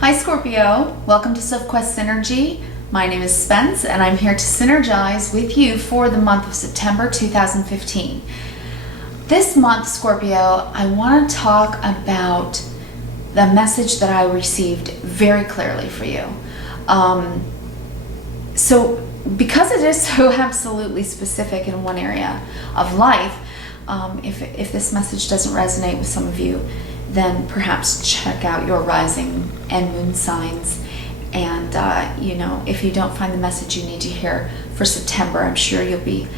Hi Scorpio, welcome to Sophquest Synergy. My name is Spence and I'm here to synergize with you for the month of September 2015. This month, Scorpio, I want to talk about the message that I received very clearly for you. So because it is so absolutely specific in one area of life, if this message doesn't resonate with some of you, then perhaps check out your rising and moon signs. And if you don't find the message you need to hear for September, I'm sure you'll be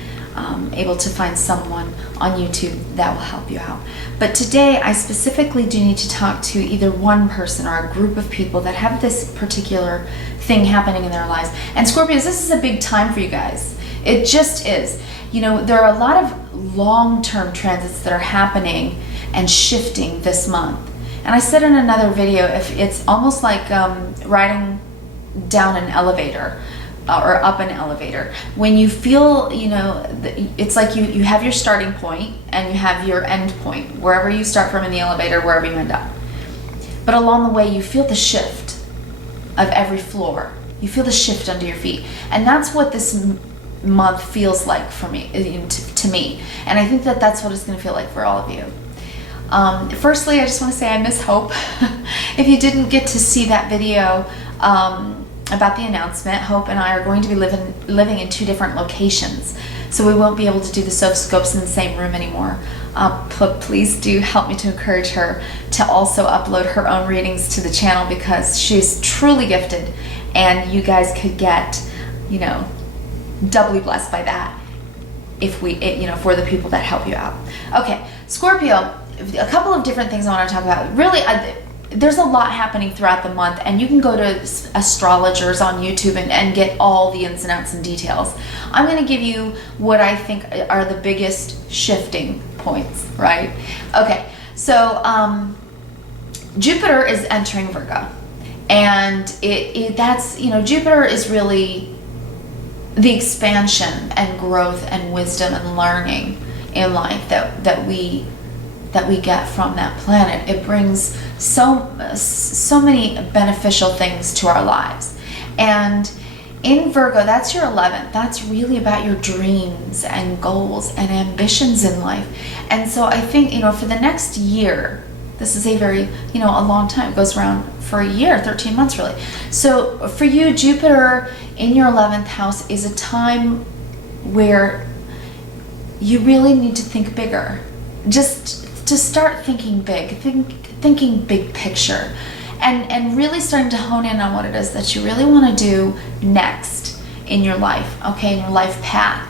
able to find someone on YouTube that will help you out. But today I specifically do need to talk to either one person or a group of people that have this particular thing happening in their lives. And Scorpios, this is a big time for you guys. It just is. There are a lot of long-term transits that are happening and shifting this month. And I said in another video, if it's almost like riding down an elevator or up an elevator. When you feel, it's like you have your starting point and you have your end point, wherever you start from in the elevator, wherever you end up. But along the way, you feel the shift of every floor. You feel the shift under your feet. And that's what this month feels like for me, to me. And I think that that's what it's going to feel like for all of you. Firstly, I just want to say I miss Hope. If you didn't get to see that video about the announcement, Hope and I are going to be living in two different locations. So we won't be able to do the Sophscopes in the same room anymore. Please do help me to encourage her to also upload her own readings to the channel, because she's truly gifted and you guys could get, doubly blessed by that if for the people that help you out. Okay, Scorpio, a couple of different things I want to talk about. Really, there's a lot happening throughout the month, and you can go to astrologers on YouTube and get all the ins and outs and details. I'm going to give you what I think are the biggest shifting points, right? Okay, so Jupiter is entering Virgo, and that's Jupiter is really the expansion and growth and wisdom and learning in life that we get from that planet. It brings so many beneficial things to our lives. And in Virgo, that's your 11th. That's really about your dreams and goals and ambitions in life. And so I think, for the next year, this is a very, a long time. It goes around for a year, 13 months really. So for you, Jupiter in your 11th house is a time where you really need to think bigger. Just to start thinking big, thinking big picture, and really starting to hone in on what it is that you really want to do next in your life, okay, in your life path.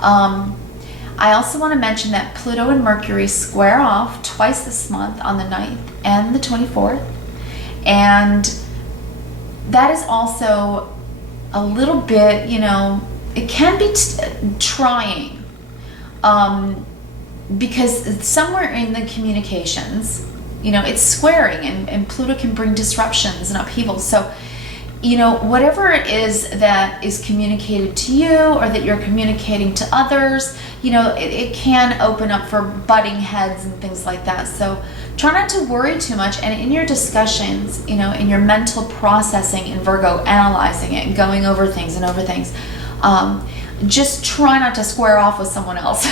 I also want to mention that Pluto and Mercury square off twice this month, on the 9th and the 24th. And that is also a little bit, it can be trying. Because somewhere in the communications, it's squaring, and Pluto can bring disruptions and upheavals. So, whatever it is that is communicated to you or that you're communicating to others, it can open up for butting heads and things like that. So try not to worry too much. And in your discussions, in your mental processing in Virgo, analyzing it and going over things, just try not to square off with someone else.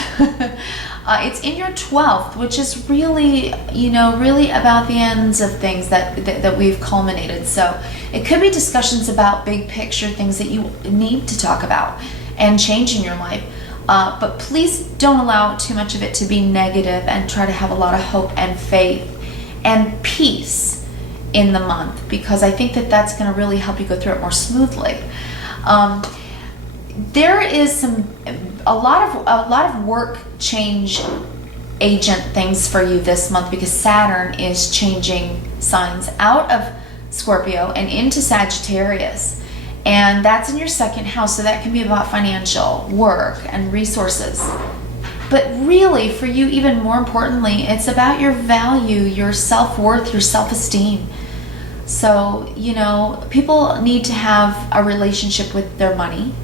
It's in your 12th, which is really, really about the ends of things that we've culminated. So it could be discussions about big picture things that you need to talk about and change in your life. But please don't allow too much of it to be negative, and try to have a lot of hope and faith and peace in the month, because I think that that's going to really help you go through it more smoothly. There is a lot of work change agent things for you this month, because Saturn is changing signs out of Scorpio and into Sagittarius, and that's in your 2nd house. So that can be about financial work and resources. But really, for you, even more importantly, it's about your value, your self-worth, your self-esteem. So people need to have a relationship with their money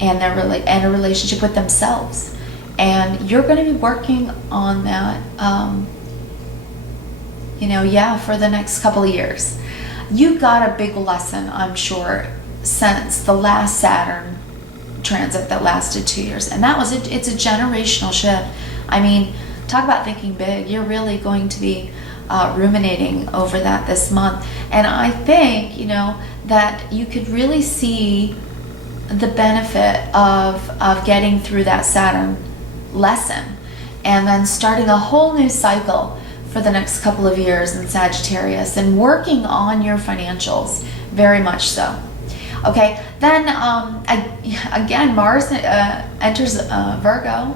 and a relationship with themselves, and you're going to be working on that for the next couple of years. you got a big lesson, I'm sure, since the last Saturn transit that lasted 2 years. And that was it. It's a generational shift. I mean, talk about thinking big. You're really going to be ruminating over that this month. And I think, that you could really see the benefit of getting through that Saturn lesson and then starting a whole new cycle for the next couple of years in Sagittarius and working on your financials, very much so. Okay, then again, Mars enters Virgo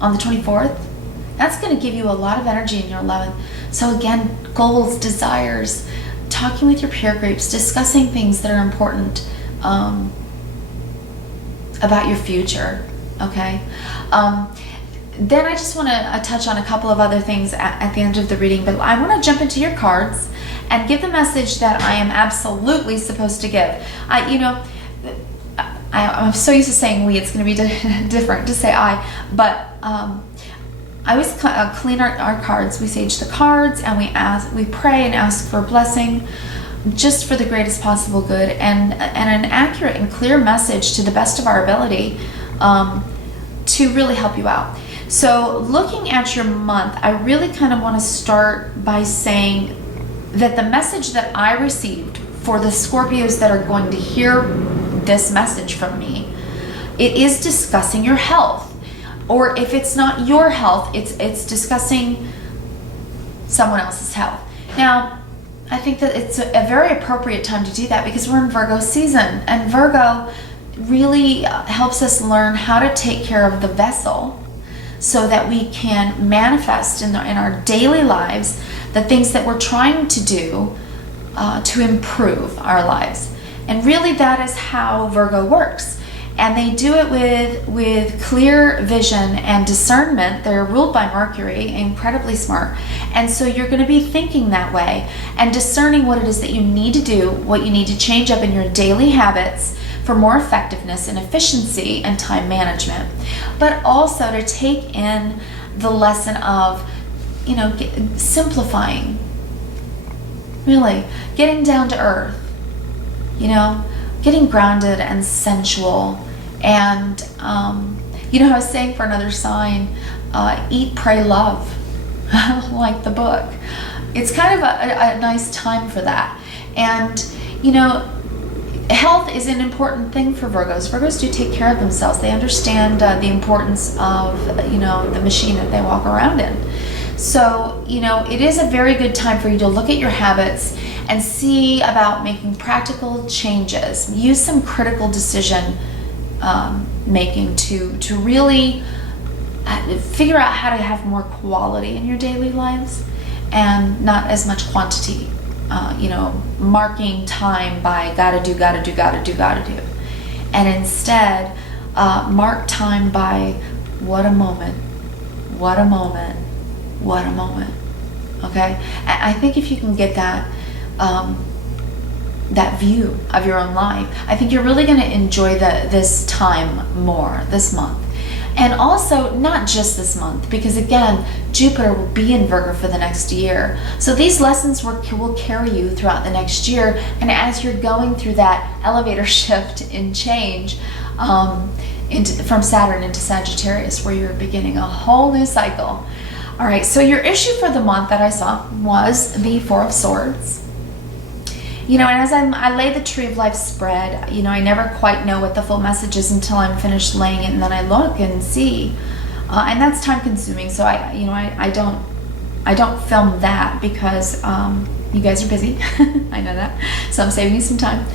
on the 24th. That's going to give you a lot of energy in your 11th. So again, goals, desires, talking with your peer groups, discussing things that are important about your future, okay? Then I just want to touch on a couple of other things at the end of the reading, but I want to jump into your cards and give the message that I am absolutely supposed to give. I'm so used to saying we, it's going to be different to say I, but I always clean our cards. We sage the cards and we pray and ask for a blessing just for the greatest possible good and an accurate and clear message to the best of our ability to really help you out. So looking at your month, I really kind of want to start by saying that the message that I received for the Scorpios that are going to hear this message from me, it is discussing your health. Or if it's not your health, it's discussing someone else's health. Now, I think that it's a very appropriate time to do that because we're in Virgo season, and Virgo really helps us learn how to take care of the vessel so that we can manifest in our daily lives the things that we're trying to do to improve our lives. And really that is how Virgo works. And they do it with clear vision and discernment. They're ruled by Mercury, incredibly smart. And so you're going to be thinking that way and discerning what it is that you need to do, what you need to change up in your daily habits for more effectiveness and efficiency and time management. But also to take in the lesson of, simplifying, really getting down to earth, getting grounded and sensual. And, I was saying for another sign, eat, pray, love, like the book. It's kind of a nice time for that. And, health is an important thing for Virgos. Virgos do take care of themselves. They understand the importance of, the machine that they walk around in. So, it is a very good time for you to look at your habits and see about making practical changes. Use some critical decision making to really figure out how to have more quality in your daily lives and not as much quantity. Marking time by gotta do. And instead, mark time by what a moment. Okay? I think if you can get that, that view of your own life, I think you're really going to enjoy this time more this month. And also, not just this month, because again, Jupiter will be in Virgo for the next year. So these lessons will carry you throughout the next year. And as you're going through that elevator shift in change from Saturn into Sagittarius, where you're beginning a whole new cycle. All right, so your issue for the month that I saw was the Four of Swords. And as I lay the Tree of Life spread, I never quite know what the full message is until I'm finished laying it, and then I look and see, and that's time consuming. So I don't film that because you guys are busy. I know that, so I'm saving you some time.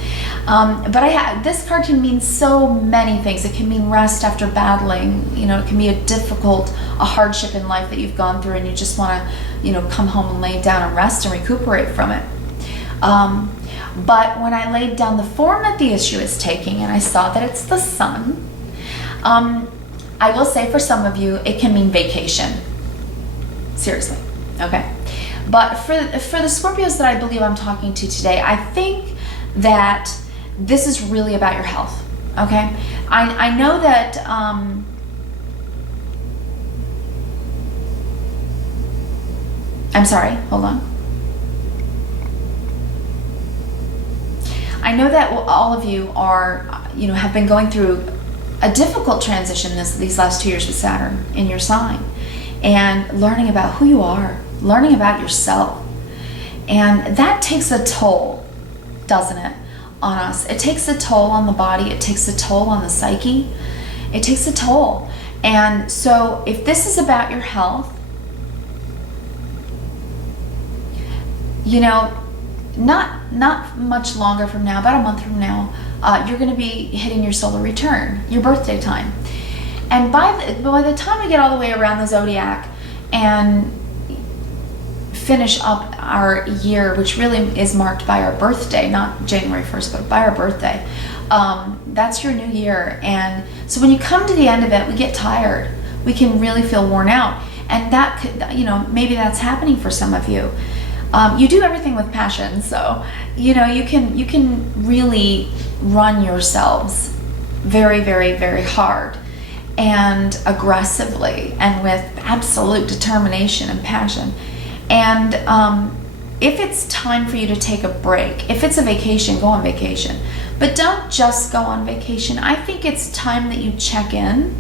But this card can mean so many things. It can mean rest after battling. It can be a hardship in life that you've gone through, and you just want to, come home and lay down and rest and recuperate from it. But when I laid down the form that the issue is taking, and I saw that it's the sun, I will say for some of you, it can mean vacation. Seriously, okay? But for the Scorpios that I believe I'm talking to today, I think that this is really about your health, okay? I know that I'm sorry, hold on. I know that all of you are, have been going through a difficult transition these last 2 years with Saturn in your sign, and learning about who you are, learning about yourself. And that takes a toll, doesn't it, on us? It takes a toll on the body. It takes a toll on the psyche. It takes a toll. And so if this is about your health, not much longer from now, about a month from now, you're going to be hitting your solar return, your birthday time. And by the time we get all the way around the zodiac and finish up our year, which really is marked by our birthday, not January 1st, but by our birthday, that's your new year. And so when you come to the end of it, we get tired. We can really feel worn out. And that could, maybe that's happening for some of you. You do everything with passion, so you can really run yourselves very, very, very hard and aggressively and with absolute determination and passion. And if it's time for you to take a break, if it's a vacation, go on vacation. But don't just go on vacation. I think it's time that you check in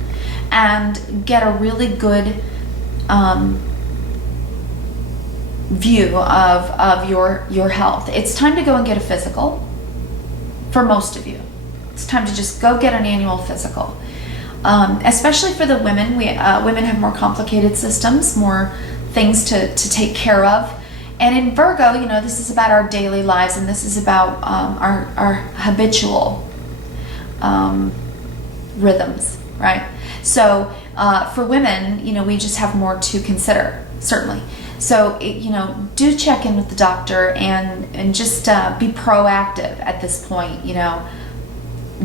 and get a really good view of your health. It's time to go and get a physical for most of you. It's time to just go get an annual physical. Especially for the women. Women have more complicated systems, more things to take care of. And in Virgo, this is about our daily lives, and this is about our habitual rhythms, right? So for women, we just have more to consider, certainly. So, do check in with the doctor and just be proactive at this point,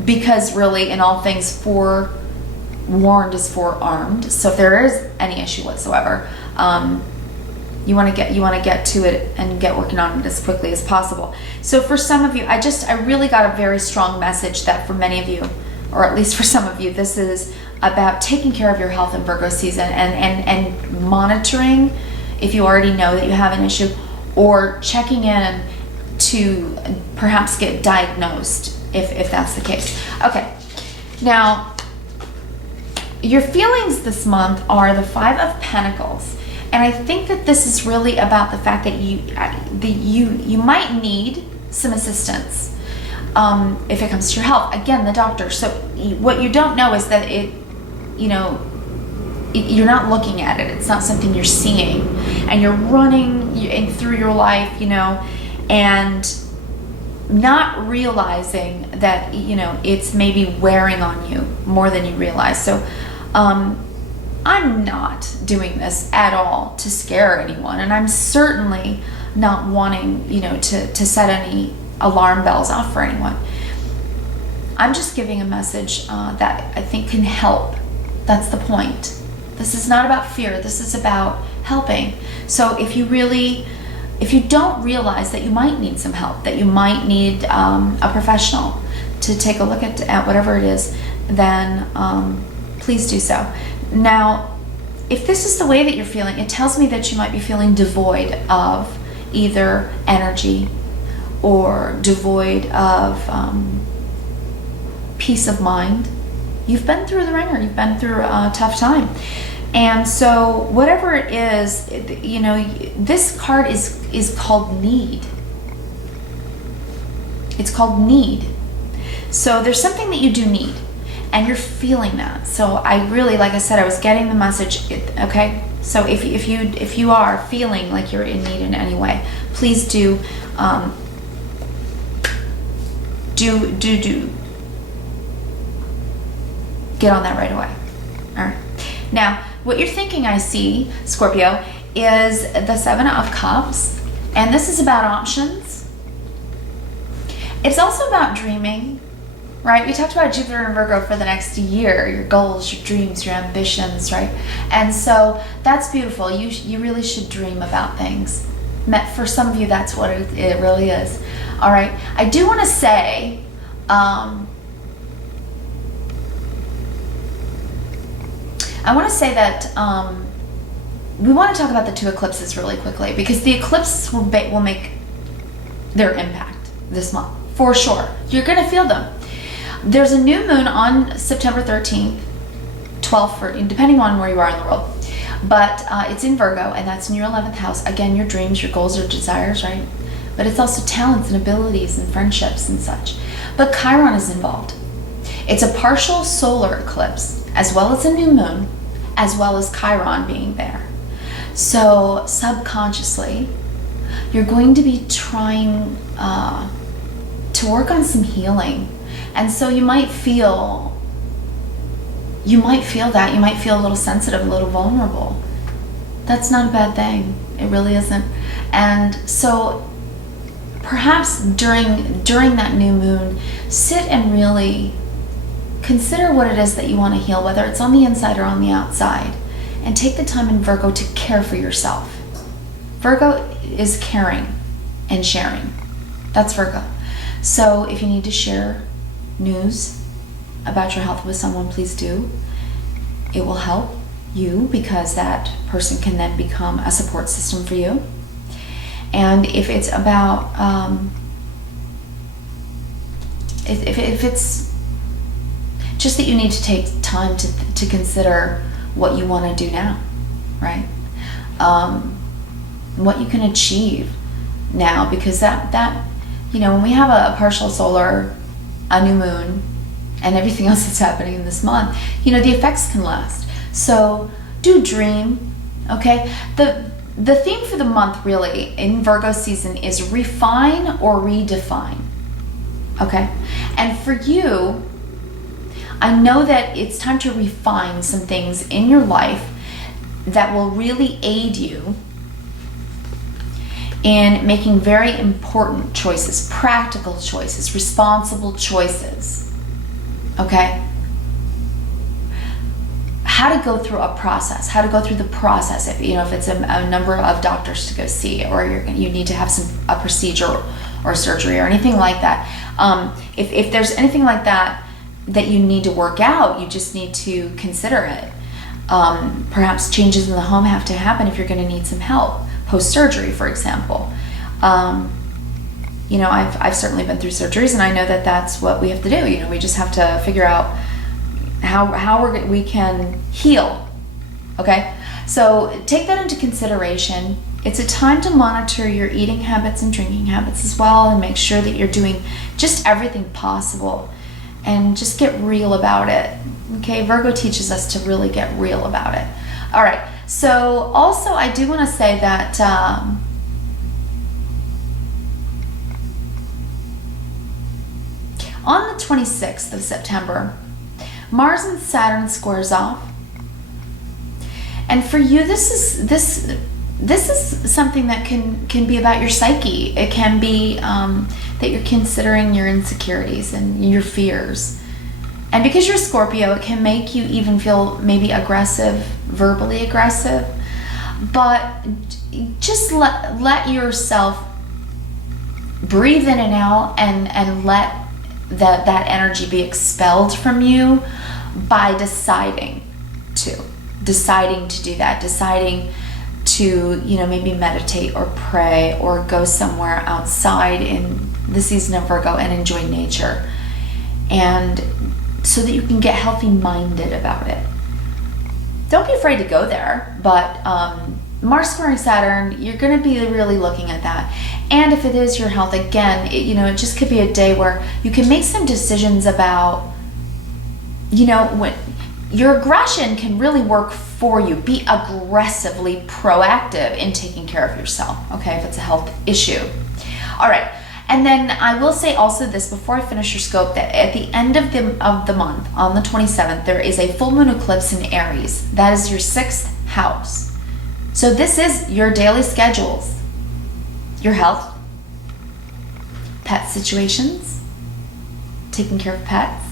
because really in all things, forewarned is forearmed. So if there is any issue whatsoever, you want to get to it and get working on it as quickly as possible. So for some of you, I really got a very strong message that for many of you, or at least for some of you, this is about taking care of your health in Virgo season and monitoring if you already know that you have an issue, or checking in to perhaps get diagnosed if that's the case. Okay, now your feelings this month are the 5 of Pentacles, and I think that this is really about the fact that you might need some assistance if it comes to your health. Again, the doctor. So what you don't know is that you're not looking at it. It's not something you're seeing, and you're running through your life, and not realizing that, it's maybe wearing on you more than you realize. So I'm not doing this at all to scare anyone, and I'm certainly not wanting, to set any alarm bells off for anyone. I'm just giving a message that I think can help. That's the point. This is not about fear. This is about helping. So if you don't realize that you might need some help, that you might need a professional to take a look at whatever it is, then please do so. Now, if this is the way that you're feeling, it tells me that you might be feeling devoid of either energy or devoid of peace of mind. You've been through the ringer. You've been through a tough time. And so whatever it is, this card is called need. It's called need. So there's something that you do need, and you're feeling that. So I really, like I said, I was getting the message, okay? So if you are feeling like you're in need in any way, please do get on that right away. All right. Now, what you're thinking, I see, Scorpio, is the 7 of Cups, and this is about options. It's also about dreaming, right? We talked about Jupiter and Virgo for the next year, your goals, your dreams, your ambitions, right? And so that's beautiful. You really should dream about things. For some of you, that's what it really is. All right. I do want to say, that we want to talk about the 2 eclipses really quickly, because the eclipses will make their impact this month for sure. You're going to feel them. There's a new moon on September 13th, 12th, depending on where you are in the world. But it's in Virgo, and that's in your 11th house. Again, your dreams, your goals, your desires, right? But it's also talents and abilities and friendships and such. But Chiron is involved. It's a partial solar eclipse, as well as a new moon, as well as Chiron being there. So subconsciously, you're going to be trying to work on some healing. And so you might feel that. You might feel a little sensitive, a little vulnerable. That's not a bad thing. It really isn't. And so perhaps during that new moon, sit and really consider what it is that you want to heal, whether it's on the inside or on the outside. And take the time in Virgo to care for yourself. Virgo is caring and sharing. That's Virgo. So if you need to share news about your health with someone, please do. It will help you because that person can then become a support system for you. And if it's about, if it's just that you need to take time to consider what you want to do now, right? What you can achieve now, because that when we have a partial solar, a new moon, and everything else that's happening in this month, the effects can last. So do dream, okay? The theme for the month really in Virgo season is refine or redefine, okay? And for you, I know that it's time to refine some things in your life that will really aid you in making very important choices, practical choices, responsible choices, okay? How to go through a process, how to go through the process. If it's a number of doctors to go see, or you need to have a procedure or surgery or anything like that. If there's anything like that you need to work out, you just need to consider it. Perhaps changes in the home have to happen if you're going to need some help post-surgery, for example. I've certainly been through surgeries, and I know that that's what we have to do. We just have to figure out how we can heal. Okay, so take that into consideration. It's a time to monitor your eating habits and drinking habits as well, and make sure that you're doing just everything possible, and just get real about it. Okay, Virgo teaches us to really get real about it. All right, so also I do want to say that on the 26th of September, Mars and Saturn squares off. And for you, this is something that can be about your psyche. It can be that you're considering your insecurities and your fears. And because you're Scorpio, it can make you even feel maybe aggressive, verbally aggressive. But just let yourself breathe in and out, and let that energy be expelled from you by deciding to do that, deciding to maybe meditate or pray or go somewhere outside in the season of Virgo and enjoy nature, and so that you can get healthy minded about it. Don't be afraid to go there, but Mars squaring Saturn, you're going to be really looking at that. And if it is your health, again, it just could be a day where you can make some decisions about, when your aggression can really work for you. Be aggressively proactive in taking care of yourself, okay, if it's a health issue. All right, and then I will say also this before I finish your scope, that at the end of the month, on the 27th, there is a full moon eclipse in Aries. That is your 6th house. So this is your daily schedules, your health, pet situations, taking care of pets,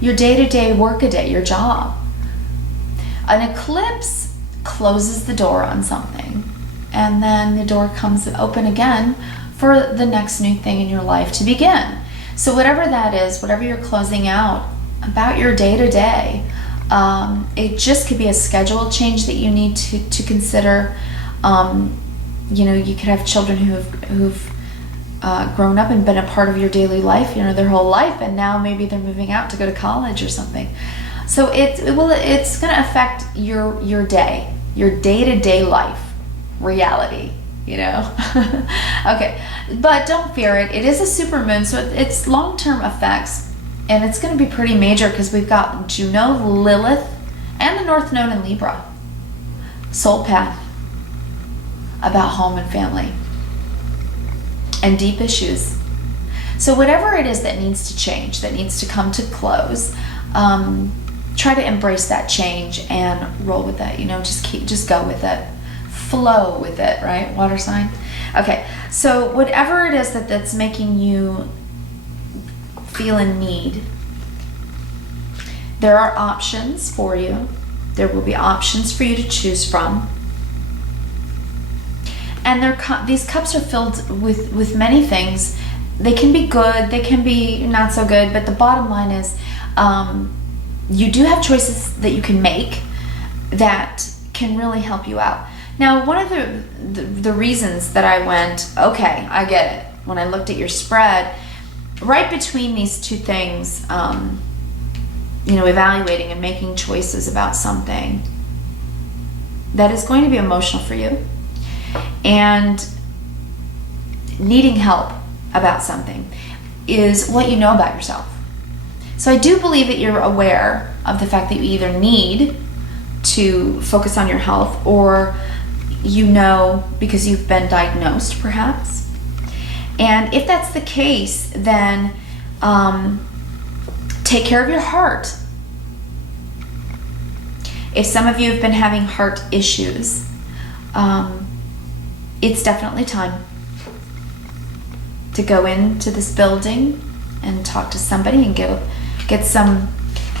your day-to-day work-a-day, your job. An eclipse closes the door on something, and then the door comes open again for the next new thing in your life to begin. So whatever that is, whatever you're closing out about your day-to-day, it just could be a schedule change that you need to consider. You could have children who've grown up and been a part of your daily life, their whole life, and now maybe they're moving out to go to college or something. So it's going to affect your day, your day-to-day life reality, Okay, but don't fear it. It is a supermoon, so it's long-term effects, and it's going to be pretty major because we've got Juno, Lilith, and the North Node in Libra. Soul path, about home and family, and deep issues. So whatever it is that needs to change, that needs to come to close, try to embrace that change and roll with it. Just go with it, flow with it, right? Water sign. Okay, so whatever it is that's making you feel in need, there are options for you. There will be options for you to choose from. And these cups are filled with many things. They can be good, they can be not so good, but the bottom line is you do have choices that you can make that can really help you out. Now, one of the reasons that I went, okay, I get it, when I looked at your spread, right between these two things, evaluating and making choices about something that is going to be emotional for you and needing help about something is what you know about yourself. So I do believe that you're aware of the fact that you either need to focus on your health, or because you've been diagnosed perhaps. And if that's the case, then take care of your heart. If some of you have been having heart issues, it's definitely time to go into this building and talk to somebody and get some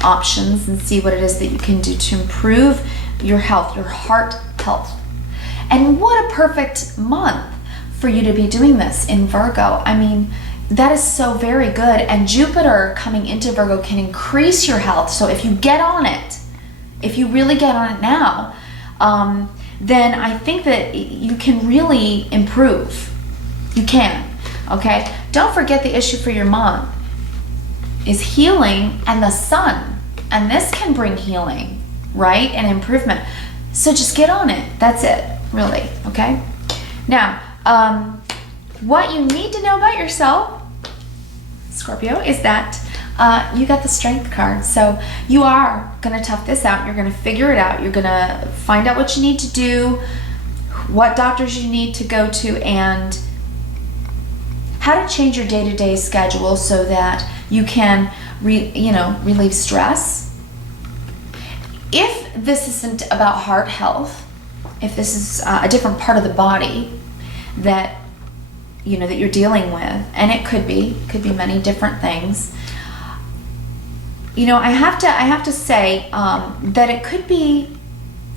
options and see what it is that you can do to improve your health, your heart health. And what a perfect month for you to be doing this in Virgo. I mean, that is so very good. And Jupiter coming into Virgo can increase your health. So if you get on it, if you really get on it now, then I think that you can really improve. You can, okay? Don't forget the issue for your month is healing and the sun. And this can bring healing, right? And improvement. So just get on it. That's it, really, okay? Now, what you need to know about yourself, Scorpio, is that you got the Strength card. So you are going to tough this out. You're going to figure it out. You're going to find out what you need to do, what doctors you need to go to, and how to change your day-to-day schedule so that you can relieve stress. If this isn't about heart health, if this is a different part of the body that that you're dealing with, and it could be many different things. I have to say that it could be,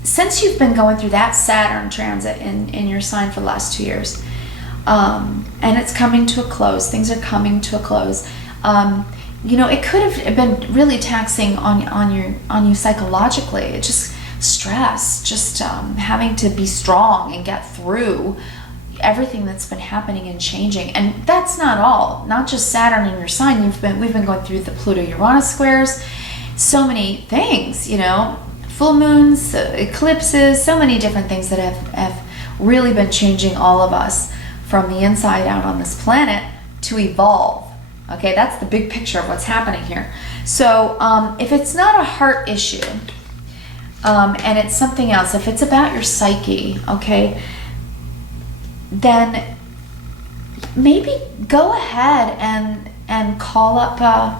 since you've been going through that Saturn transit in your sign for the last 2 years, and it's coming to a close. Things are coming to a close. It could have been really taxing on you psychologically. It just stress, just having to be strong and get through everything that's been happening and changing. And that's not all. Not just Saturn in your sign. We've been going through the Pluto-Uranus squares, so many things. Full moons, eclipses, so many different things that have really been changing all of us from the inside out on this planet to evolve. Okay, that's the big picture of what's happening here. So if it's not a heart issue, and it's something else, if it's about your psyche, okay, then maybe go ahead and call up a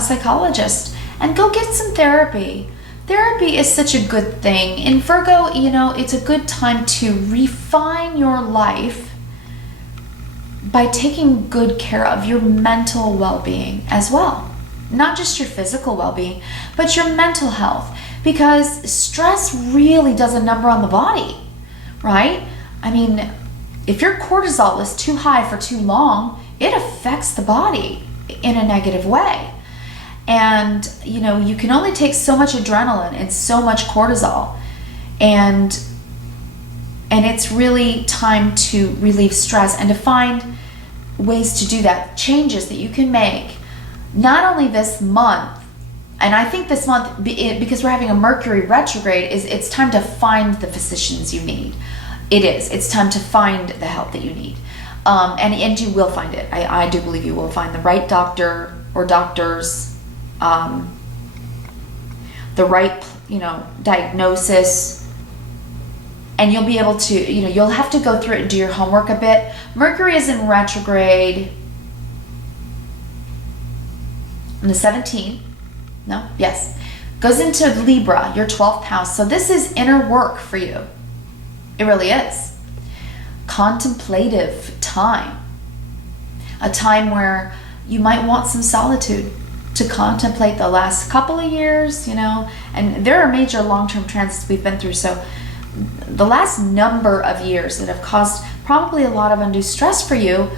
psychologist and go get some therapy. Therapy is such a good thing. In Virgo, it's a good time to refine your life by taking good care of your mental well-being as well. Not just your physical well-being, but your mental health. Because stress really does a number on the body, right? I mean, if your cortisol is too high for too long, it affects the body in a negative way. And, you can only take so much adrenaline and so much cortisol. And And it's really time to relieve stress and to find ways to do that, changes that you can make, not only this month, and I think this month, because we're having a Mercury retrograde, it's time to find the physicians you need. It's time to find the help that you need. And you will find it. I do believe you will find the right doctor or doctors, the right, diagnosis, and you'll be able to, you'll have to go through it and do your homework a bit. Mercury is in retrograde on the 17th. No? Yes. Goes into Libra, your 12th house. So this is inner work for you. It really is. Contemplative time. A time where you might want some solitude to contemplate the last couple of years, and there are major long-term transits we've been through. So the last number of years that have caused probably a lot of undue stress for you,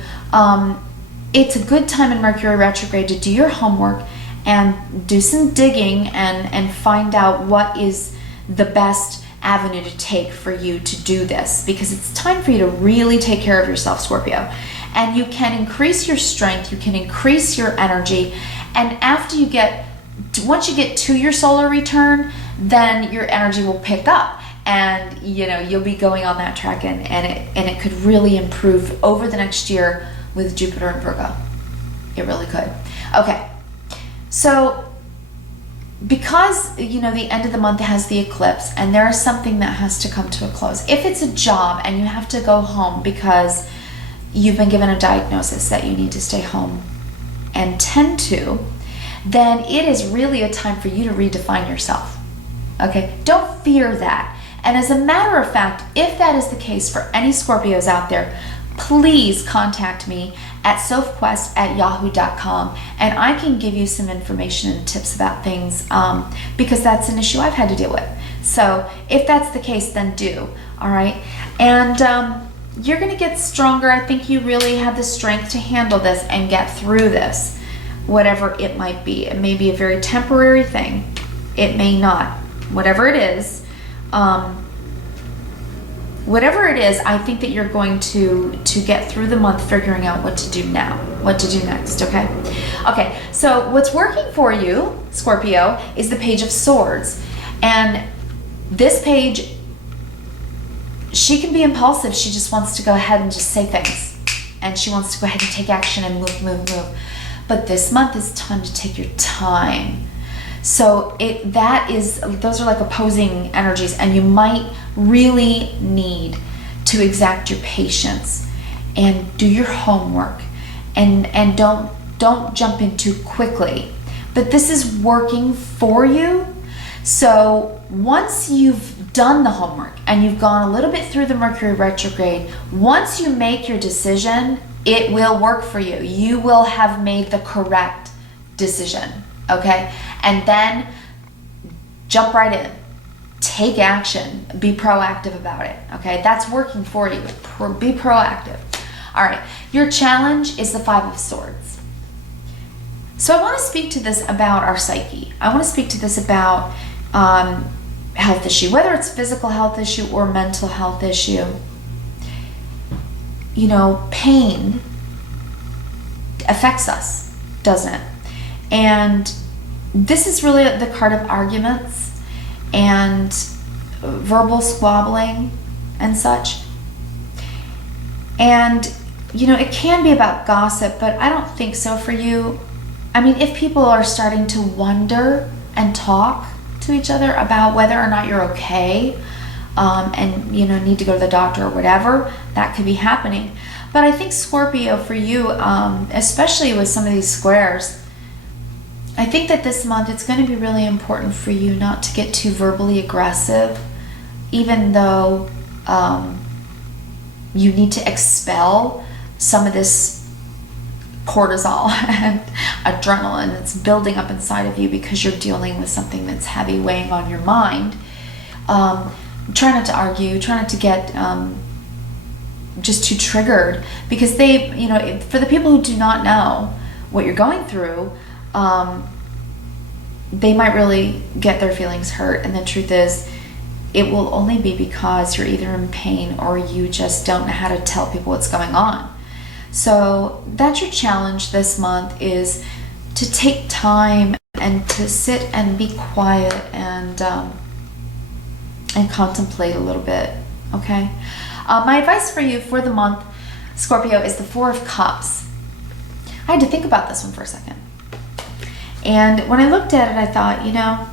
it's a good time in Mercury retrograde to do your homework and do some digging and find out what is the best avenue to take for you to do this, because it's time for you to really take care of yourself, Scorpio. And you can increase your strength, you can increase your energy, and once you get to your solar return, then your energy will pick up, and you'll be going on that track, and it could really improve over the next year with Jupiter and Virgo. It really could. Okay. So, because, the end of the month has the eclipse, and there is something that has to come to a close. If it's a job and you have to go home because you've been given a diagnosis that you need to stay home and tend to, then it is really a time for you to redefine yourself. Okay? Don't fear that. And as a matter of fact, if that is the case for any Scorpios out there, please contact me at sophquest@yahoo.com, and I can give you some information and tips about things, because that's an issue I've had to deal with. So if that's the case, then do. All right? And you're going to get stronger. I think you really have the strength to handle this and get through this, whatever it might be. It may be a very temporary thing. It may not. Whatever it is, I think that you're going to get through the month figuring out what to do now, what to do next, okay? Okay, so what's working for you, Scorpio, is the Page of Swords. And this page, she can be impulsive. She just wants to go ahead and just say things. And she wants to go ahead and take action and move. But this month is time to take your time. So those are like opposing energies, and you might really need to exact your patience and do your homework, and don't jump in too quickly. But this is working for you. So once you've done the homework and you've gone a little bit through the Mercury retrograde, once you make your decision, it will work for you. You will have made the correct decision. Okay? And then jump right in. Take action. Be proactive about it. Okay? That's working for you. Be proactive. All right. Your challenge is the Five of Swords. So I want to speak to this about our psyche. I want to speak to this about health issue, whether it's physical health issue or mental health issue. Pain affects us, doesn't it? And this is really the card of arguments and verbal squabbling and such. And, it can be about gossip, but I don't think so for you. I mean, if people are starting to wonder and talk to each other about whether or not you're okay, and, need to go to the doctor or whatever, that could be happening. But I think, Scorpio, for you, especially with some of these squares, I think that this month it's going to be really important for you not to get too verbally aggressive, even though you need to expel some of this cortisol and adrenaline that's building up inside of you because you're dealing with something that's heavy weighing on your mind. Try not to argue, try not to get just too triggered, because for the people who do not know what you're going through, they might really get their feelings hurt. And the truth is, it will only be because you're either in pain or you just don't know how to tell people what's going on. So that's your challenge this month, is to take time and to sit and be quiet and contemplate a little bit, okay? My advice for you for the month, Scorpio, is the Four of Cups. I had to think about this one for a second. And when I looked at it, I thought, you know,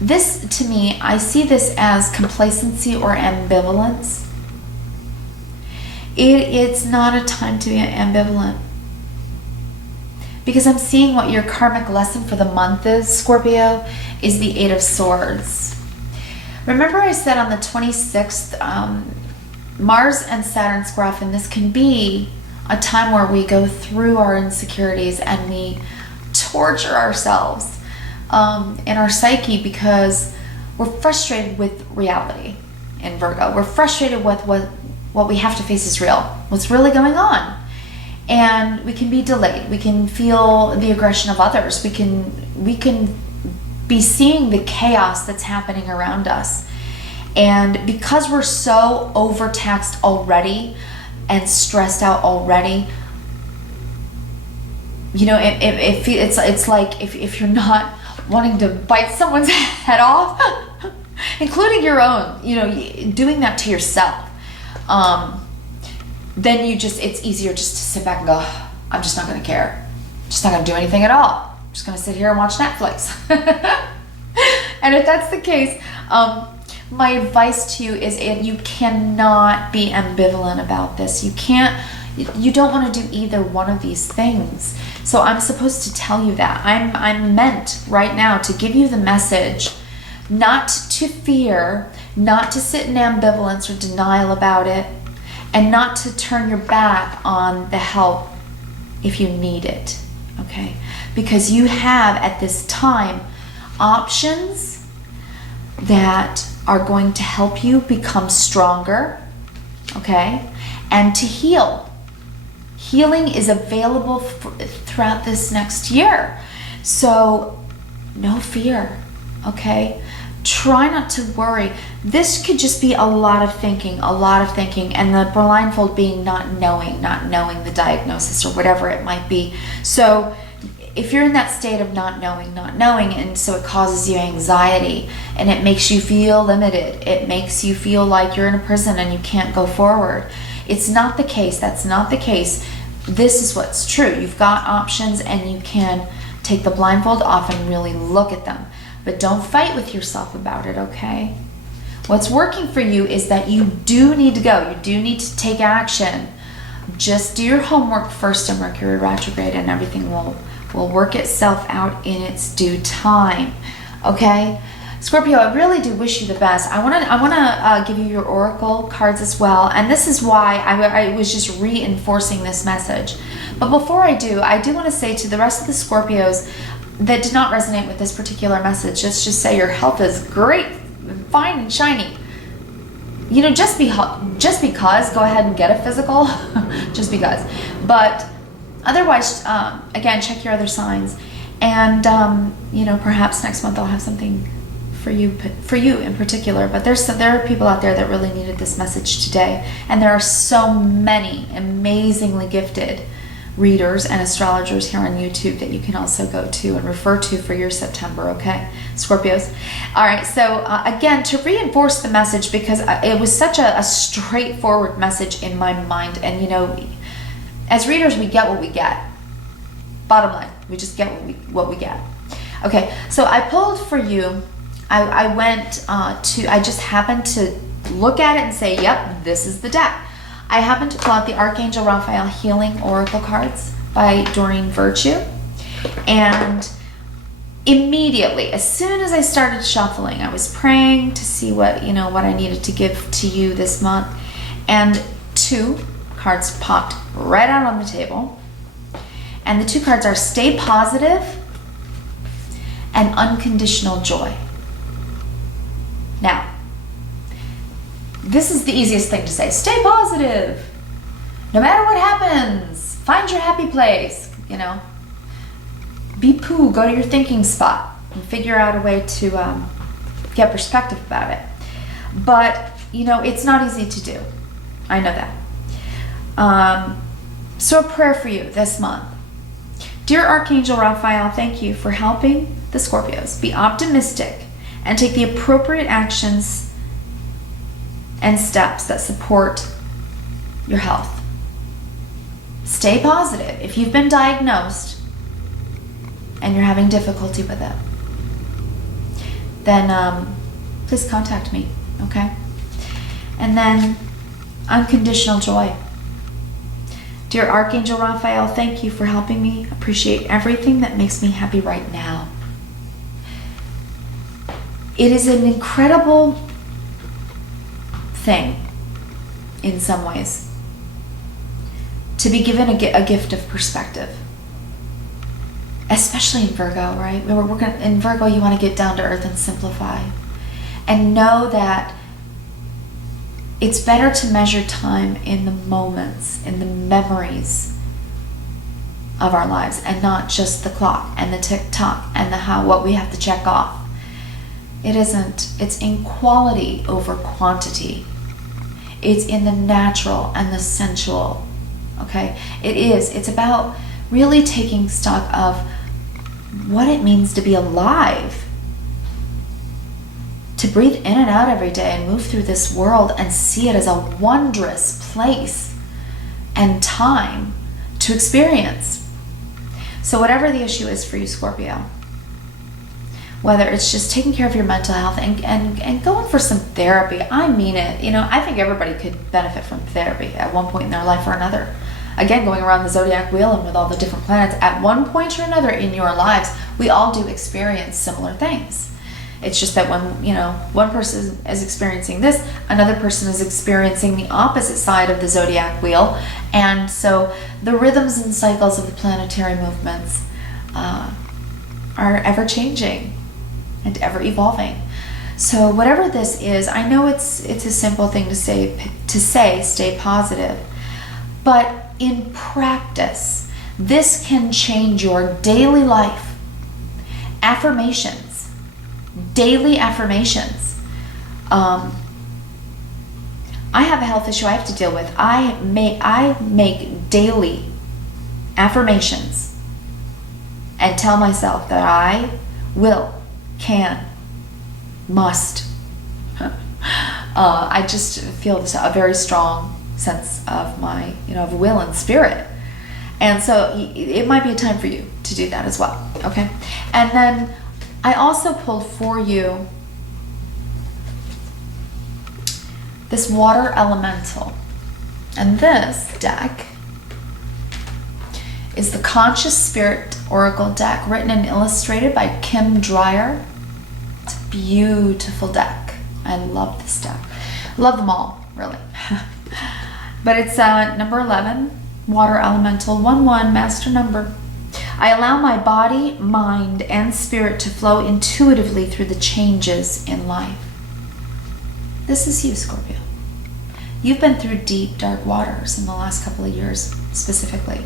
this, to me, I see this as complacency or ambivalence. It's not a time to be ambivalent. Because I'm seeing what your karmic lesson for the month is, Scorpio, is the Eight of Swords. Remember I said on the 26th, Mars and Saturn square off, and this can be a time where we go through our insecurities and we torture ourselves in our psyche because we're frustrated with reality in Virgo. We're frustrated with what we have to face is real, what's really going on. And we can be delayed. We can feel the aggression of others. We can be seeing the chaos that's happening around us. And because we're so overtaxed already and stressed out already, you know, it's like if you're not wanting to bite someone's head off, including your own, you know, doing that to yourself, then it's easier just to sit back and go, I'm just not going to care. Just not going to do anything at all. I'm just going to sit here and watch Netflix. And if that's the case, my advice to you is you cannot be ambivalent about this. You don't want to do either one of these things. So I'm supposed to tell you that. I'm meant right now to give you the message not to fear, not to sit in ambivalence or denial about it, and not to turn your back on the help if you need it, okay? Because you have, at this time, options that are going to help you become stronger, okay? And to heal. Healing is available throughout this next year. So, no fear, okay? Try not to worry. This could just be a lot of thinking, and the blindfold being not knowing the diagnosis or whatever it might be. So if you're in that state of not knowing, and so it causes you anxiety, and it makes you feel limited, it makes you feel like you're in a prison and you can't go forward. It's not the case. That's not the case. This is what's true. You've got options, and you can take the blindfold off and really look at them. But don't fight with yourself about it, okay? What's working for you is that you do need to go. You do need to take action. Just do your homework first in Mercury retrograde, and everything will work itself out in its due time, okay? Scorpio, I really do wish you the best. I wanna give you your oracle cards as well, and this is why I was just reinforcing this message. But before I do want to say to the rest of the Scorpios that did not resonate with this particular message, let's just say your health is great, fine and shiny. You know, just because, go ahead and get a physical, just because. But otherwise, again, check your other signs, and you know, perhaps next month I'll have something for you in particular. But there are people out there that really needed this message today, and there are so many amazingly gifted readers and astrologers here on YouTube that you can also go to and refer to for your September, okay, Scorpios? All right, so again, to reinforce the message, because it was such a straightforward message in my mind, and you know, as readers, we get what we get. Bottom line, we just get what we get. Okay, so I pulled for you, I just happened to look at it and say, yep, this is the deck. I happened to pull out the Archangel Raphael Healing Oracle cards by Doreen Virtue, and immediately, as soon as I started shuffling, I was praying to see what I needed to give to you this month, and two cards popped right out on the table, and the two cards are Stay Positive and Unconditional Joy. Now, this is the easiest thing to say. Stay positive. No matter what happens, find your happy place, you know. Be poo, go to your thinking spot. and figure out a way to get perspective about it. But, you know, it's not easy to do. I know that. So a prayer for you this month. Dear Archangel Raphael, thank you for helping the Scorpios be optimistic and take the appropriate actions and steps that support your health. Stay positive. If you've been diagnosed and you're having difficulty with it, then please contact me, okay? And then unconditional joy. Dear Archangel Raphael, thank you for helping me appreciate everything that makes me happy right now. It is an incredible thing, in some ways, to be given a gift of perspective. Especially in Virgo, right? In Virgo, you want to get down to earth and simplify. And know that it's better to measure time in the moments, in the memories of our lives, and not just the clock and the tick-tock and what we have to check off. It isn't. It's in quality over quantity. It's in the natural and the sensual, okay? It is. It's about really taking stock of what it means to be alive, to breathe in and out every day and move through this world and see it as a wondrous place and time to experience. So whatever the issue is for you, Scorpio, whether it's just taking care of your mental health and going for some therapy, I mean it. You know, I think everybody could benefit from therapy at one point in their life or another. Again, going around the zodiac wheel and with all the different planets, at one point or another in your lives, we all do experience similar things. It's just that when, you know, one person is experiencing this, another person is experiencing the opposite side of the zodiac wheel. And so the rhythms and cycles of the planetary movements are ever changing and ever evolving. So whatever this is, I know it's a simple thing to say, stay positive. But in practice, this can change your daily life. Affirmations, daily affirmations. I have a health issue I have to deal with. I make daily affirmations and tell myself that I will, can, must. I just feel a very strong sense of my, of will and spirit. And so it might be a time for you to do that as well, okay? And then I also pulled for you this water elemental. And this deck is the Conscious Spirit Oracle deck, written and illustrated by Kim Dreyer. It's a beautiful deck. I love this deck. Love them all, really. But it's number 11, Water Elemental, 1-1, master number. I allow my body, mind, and spirit to flow intuitively through the changes in life. This is you, Scorpio. You've been through deep, dark waters in the last couple of years, specifically.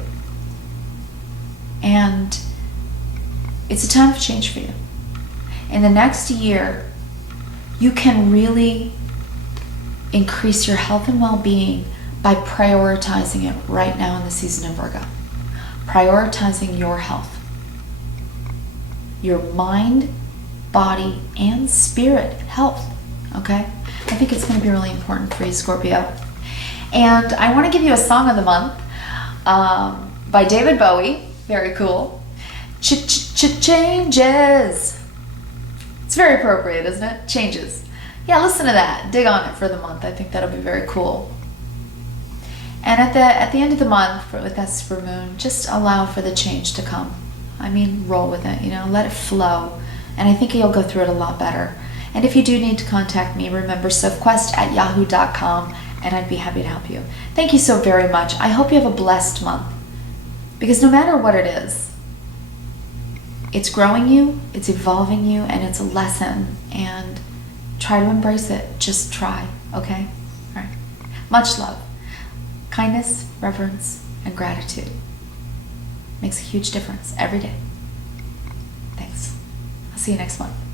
And it's a time of change for you. In the next year, you can really increase your health and well-being by prioritizing it right now in the season of Virgo. Prioritizing your health. Your mind, body, and spirit health, okay? I think it's going to be really important for you, Scorpio. And I want to give you a song of the month by David Bowie. Very cool. Changes. It's very appropriate, isn't it? Changes. Yeah, listen to that. Dig on it for the month. I think that'll be very cool. And at the end of the month, with that super moon, just allow for the change to come. I mean, roll with it, let it flow. And I think you'll go through it a lot better. And if you do need to contact me, remember Sophquest@yahoo.com, and I'd be happy to help you. Thank you so very much. I hope you have a blessed month. Because no matter what it is, it's growing you, it's evolving you, and it's a lesson. And try to embrace it. Just try, okay? All right. Much love. Kindness, reverence, and gratitude makes a huge difference every day. Thanks. See you next month.